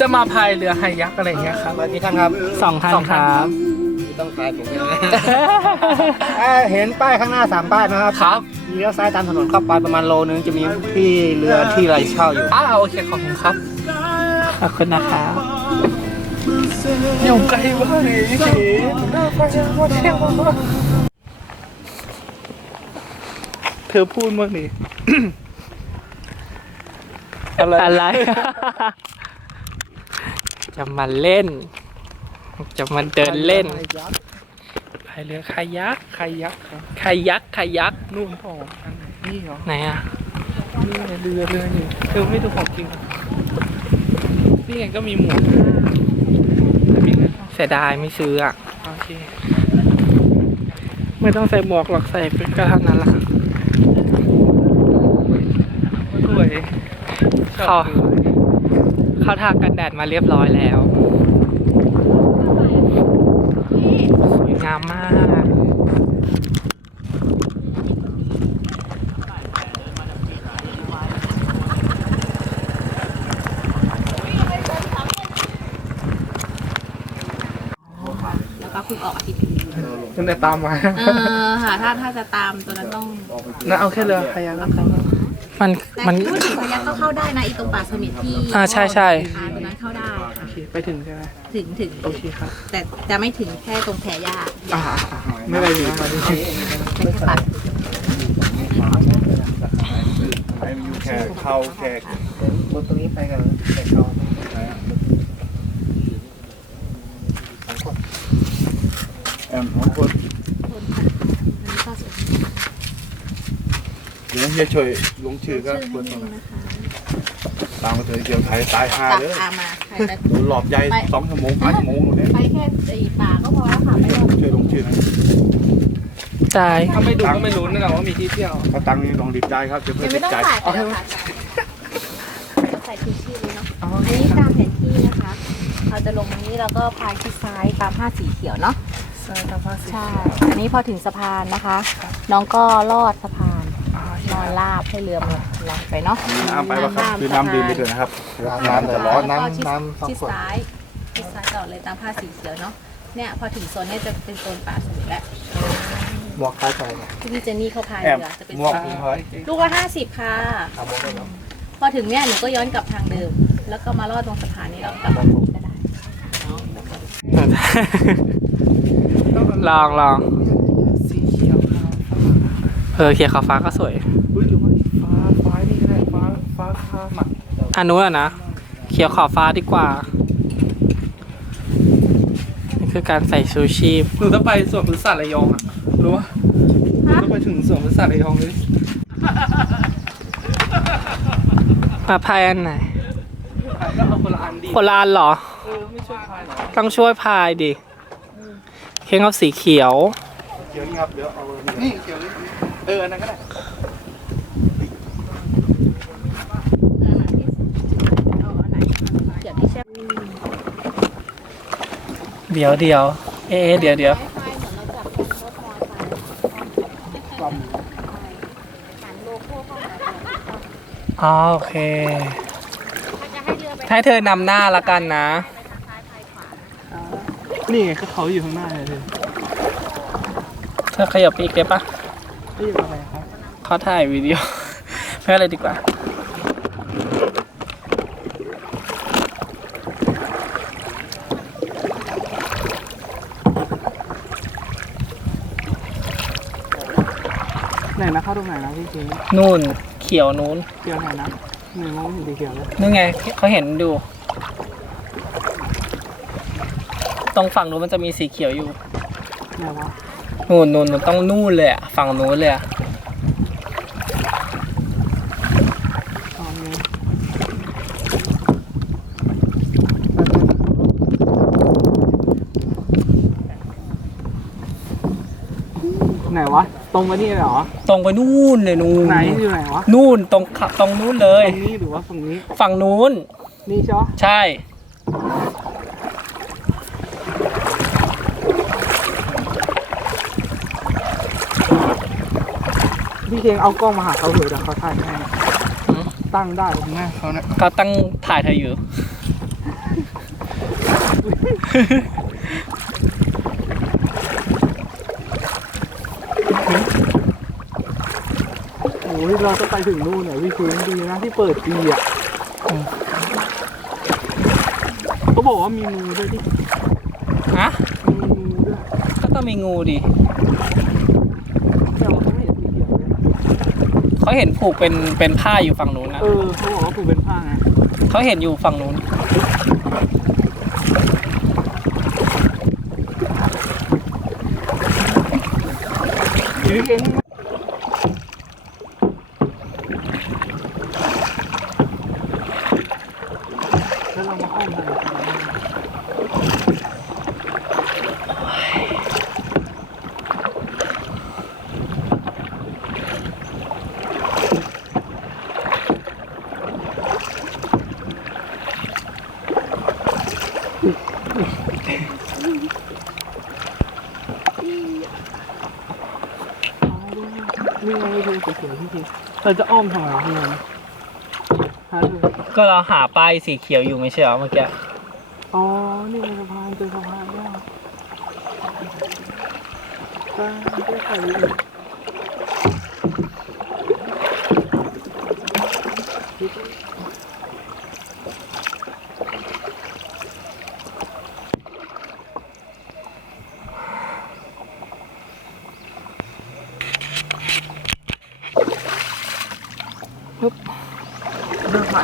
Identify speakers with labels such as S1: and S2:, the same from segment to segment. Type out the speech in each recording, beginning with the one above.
S1: จะมาพายเรือไฮยักษ์อะไรอย่างเงี้ยครับ
S2: มากี่ท่านครับ
S1: สองท่านครับ
S2: ต้องขายผมใช่ไหมเห็นป้ายข้างหน้าสามป้ายนะครับ
S1: ครับ
S2: เลี้ยวซ้ายตามถนนเข้าไปประมาณโลนึงจะมีที่เรือที่ไรเช่าอยู่
S1: อ้าวโอเคขอบคุณครับขอบคุณนะครับอยู่ไกลมากเลยพี่น่าไปว่าเที่ยวมากเธอพูดมากดิอะไรอะไร จะมาเล่น จะมาเดินเล่นพายเรือคายักคายักครับคายักคายักนู่นพ่ออันไหนนี่เหรอไหนอะนี่ไงเรือเรืออยู่เธอไม่ดูของจริงเหรอนี่ไงก็มีหมวกมีเงินเสียดายไม่ซื้ออะโอเคไม่ต้องใส่หมวกหรอกใส่เป็นก็เท่านั้นแหละครับสวยเขา เขาทากันแดดมาเรียบร้อยแล้วสวยงามมาก
S3: แล้วก็เพิ่งออกอาทิตย์นี้
S1: ตั้งแต่ตามมา
S3: เออค่ะถ้าถ้าจะตามตัวนั้นต้อง
S1: น่าเอาแค่เรือพายาแล้วครับ มัน
S3: แต่
S1: มัน
S3: พูดถึงพยักก็เข้าได้นะอีตรงป่าสมิธที่
S1: อ่าใช่ใช่
S3: อ่าตรงนั้นเข้าได้
S1: โอ
S3: ค่ะ
S1: เคไปถึงใช่ไหม
S3: ถึงถึง
S1: โอเคครับ
S3: แต่จะไม่ถึงแค่ตรงแพรยา
S1: อ่าไม่ไปถึงมาที่
S3: ไม่ใช่ปัด
S4: ให้มันอยู่แค่เข้าแค่
S2: บนตรงนี้ไปกันไปเขา
S4: แอมของคน
S3: อันนี้ก็สวย
S4: เดี๋ยวเฮียช่วยลงชื่อก็
S3: ชื่อ
S4: เปิด
S3: นิด
S4: ตรง
S3: นึ
S4: นั้
S3: ง
S4: น
S3: นะคะ
S4: ตามมาเถอะเดี๋ยวไทยตายหา
S3: จับ
S4: เลย
S3: ตามมาใครจะ
S4: โดนหลอบใหญ่สองชั่วโมงห้าชั่วโมงตรงนี้
S3: ไปแค่ไอ้ป่าก็พอแล้วค่ะไม่ต้อง
S4: ช่วยลงชื่อนะ
S1: จ่ายถ้าไม่ดูก็ไม่รู้นั่นแหละว่ามีที่เที่ยว
S4: เขาตังค์นี่ต้องรีบจ่ายครับเดี๋ยวเพื่
S3: ยั
S4: องน
S3: ไม่
S4: ติด
S3: ต้อง
S4: ใจ
S3: จ่ายไปแล้วค่ะจะใส่ชื่อชื่อเลยเนาะ อันนี้ตามแผนที่นะคะ เราจะลงตรงนี้แล้วก็พายที่ซ้ายตามผ้าสีเขียวเนาะ
S1: ใช่ครับว่าสิ
S3: ใช่อันนี้พอถึงสะพานนะคะ น้องก็ลอดสะพาน นอนราบให้เรือมันลอยไปเนาะ
S4: มีน้ำไปวะครับคือน้ำดื่มไปเถอะนะครับน้ำแต่ร้อน
S3: แล้วก็
S2: น้ำ
S3: ชิด
S2: น้ำสอง
S3: ชิด
S2: ขวด
S3: ซ้ายชิดซ้ายต่อเลยตามผ้าสีเขียวเนาะเนี่ยพอถึงโซนเนี้ยจะเป็นโซนป่าสมุทรแล้ว
S2: หมวกคล้ายไปเนี่ย
S3: ที่พี่เจนนี่เขาพาย
S4: แอม
S3: เรือจะเป็น
S4: หมวก
S3: โซน
S4: คุณเฮ้ย
S3: ลูกละห้าสิบค่ะ
S2: เอาหมวกไปเนาะ
S3: พอถึงเนี่ยหนูก็ย้อนกลับทางเดิม แล้วก็มาลอดตรงสะพานนี้แล้วกลับมาตรงนี้ก็ได้
S1: ลองลองสีเขียวขาวเออเขียวขาวฟ้าก็สวย อุ้ยหรือว่าฟ้าฟ้านี่ก็ได้ฟ้าฟ้าข้ามอะอันนู้นอะนะ เขียวขาวฟ้าดีกว่า นี่คือการใส่ชูชีพ หนูต้องไปสวนพฤกษศาสตร์ระยองอะรู้ปะหนูต้องไปถึงสวนพฤกษศาสตร์ระยองเลยมาพายอันไหนก็เอาคนละอันดีคนละอันเหรอ เออไม่ช่วยพายหรอต้องช่วยพายดิ เค้งเอาสีเขียว
S4: เดี๋ยวนี้ครับเดี๋ยวเอา
S1: นี่เขียวนี่เอออันนั้นก็ได้
S3: เอาอันไหนเดี๋ยวที่แช่
S1: เดี๋ยวเดี๋ยวเอ๊ะเดี๋ยวเดี๋ยว
S3: ไฟเหมือนเราจับเป็นรถมอเตอร์ไซค์หันโลโก้เข้าหาเรือ
S1: อ๋อโอเค
S3: ถ้าจะให้เรือไป
S1: ให้เธอนำหน้าละกันนะ
S3: ทางซ้ายพายขวานะ
S1: นี่ไงก็เขาอยู่ข้างหน้าเลยเธอเธอขยับไปอีกได้ปะไม่อยู่อะไรครับเขาถ่ายวิดีโอ ไม่อะไรดีกว่า
S5: ไหนนะเข้าตรงไหนนะพี่เจ๊
S1: นู่นเขียวนู้น
S5: เขียวไหนนะหนึ่งมองไม่เห็นสีเขียวเลย
S1: นู่นไงเขาเห็นดู ตรงฝั่งนู้นมันจะมีสีเขียวอยู่
S5: ไหนวะ
S1: นู่นนู่นนู่นต้องนู่นเลยอะฝั่งนู้นเลยอะ
S5: ตอนนี้ไหนวะ ตรงมาที่เหรอ
S1: ตรงไปนู่นเลยนู่น
S5: ไหนอยู่ไหนวะ
S1: นู่นตรงขับตรงนู้นเลย
S5: ตรงนี้หรือว่าฝั่งนี้
S1: ฝั่งนู้น
S5: นี่ใช่ปะ
S1: ใช่
S5: พี่เจงเอากล้องมาหาเขาเถอะเดี๋ยวเขาถ่ายให้ตั้งได้ผมแม่เขาเนี่ย
S1: เขาตั้งถ่ายเธออยู่
S5: ยเราจะไปถึงนู่นเนี่ยพี่คือดีนะที่เปิดดีอะเขาบอกว่ามีงูด้วยที่
S1: ฮะ
S5: มีงูด้วย
S1: ก็ต้องมีงูดิ
S5: แต่ว่าเขาไม่เห็นสีเขียวเลย
S1: เขาเห็นผูกเป็นเป็นผ้าอยู่ฝั่งนู้นนะ
S5: เออเขาบอกว่าผูกเป็นผ้าไง
S1: เขาเห็นอยู่ฝั่งนู้น
S5: พี่เก่งแล้วเรามาอ้อมทางไหน นี่ไงดูสวยๆพี่ที เราจะอ้อมทางไหนข้างในหาดู
S1: ก็เราหาป้ายสีเขียวอยู่ไม่ใช่เหรอเมื่อกี้
S5: อ๋อ นี่ไงสะพานเจอสะพานแล้วไปไปถ่ายรูปเดินมาอีก แล้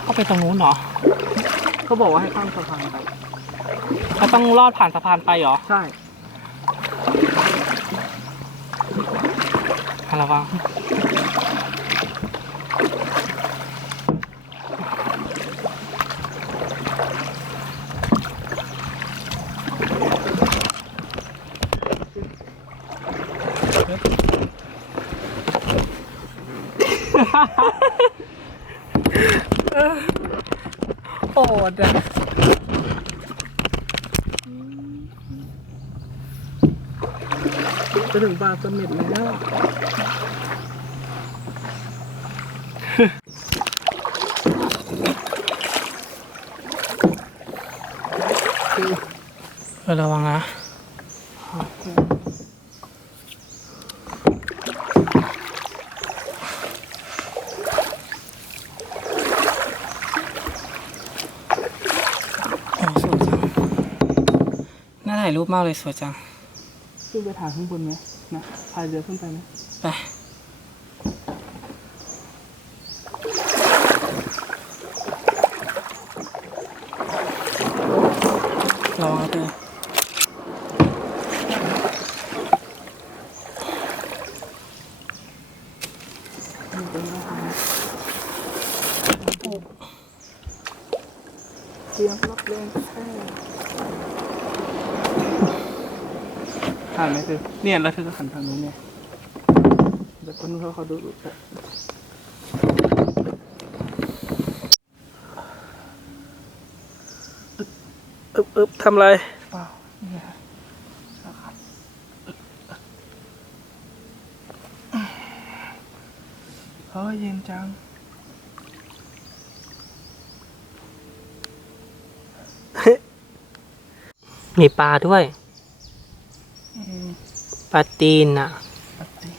S5: ว
S1: เข้าไปตรงนู้นเหรอ
S5: เขาบอกว่าให้ข้ามสะพานไป
S1: เขาต้องลอดผ่านสะพานไปเหรอ
S5: ใช่
S1: อะระวัง โอ้ดอะ
S5: จะถึงปลาสมิดแล้ว
S1: เออระวังนะ โอ้สวยจัง น่า ถ่ายรูปมากเลยสวยจัง
S5: ขึ้นไปถ่ายข้างบนไหมนะพายเรือขึ้นไปไหม
S1: ไป รอเธอ
S5: เสียงรับแรงแค่ ถ่ายไหมเธอเนี่ยแล้วเธอก็หันทางนู้นไงเดี๋ยวคนนู้นเขาเขาดู
S1: อึบอึบทำไร
S5: เปล่าเนี่ยเฮ้ยเย็นจัง
S1: มีปลาด้วย ปาตีนอะ
S5: ปกติ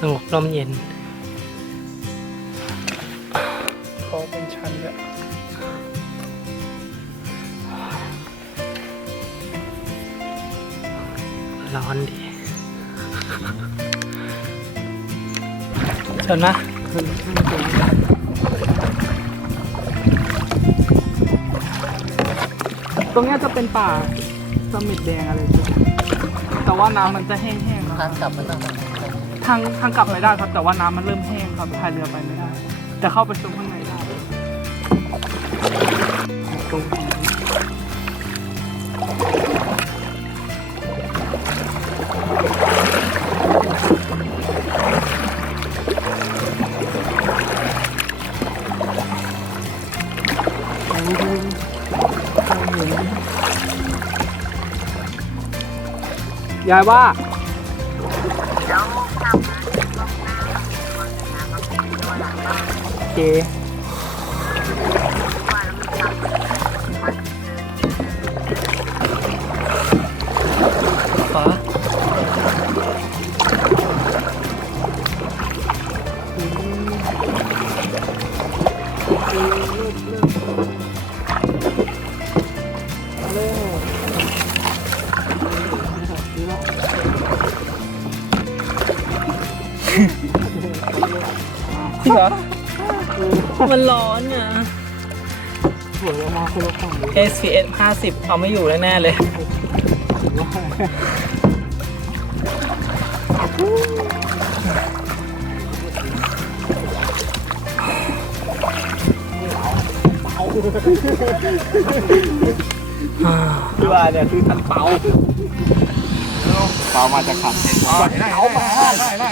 S1: สงบลมเย็น
S5: ชิ
S1: ญนะ
S5: คือมันเป็นตรงเนี้ยจะเป็นป่าสมิดแดงอะไรพวกนี้แต่ว่าน้ำมันจะแห้งๆนะ
S2: ทางกลับมันต้อง
S5: ทางทางกลับไปได้ครับ แต่ว่าน้ำมันเริ่มแห้งครับพายเรือไปไม่ได้ แต่เข้าไปชมข้างในได้ตรงนี้
S3: ยายว่าโอเค
S5: ฟ้าจริ มันร้อนอะ
S3: หัวเรามาคนละฝั่งเลย
S5: SPF 50 เอาไม่อยู่แน่ๆเลย
S3: คือว่าเนี่ยคือทันเปา
S4: เปล่ามาจากขัน
S2: เอามาได้ได้ได้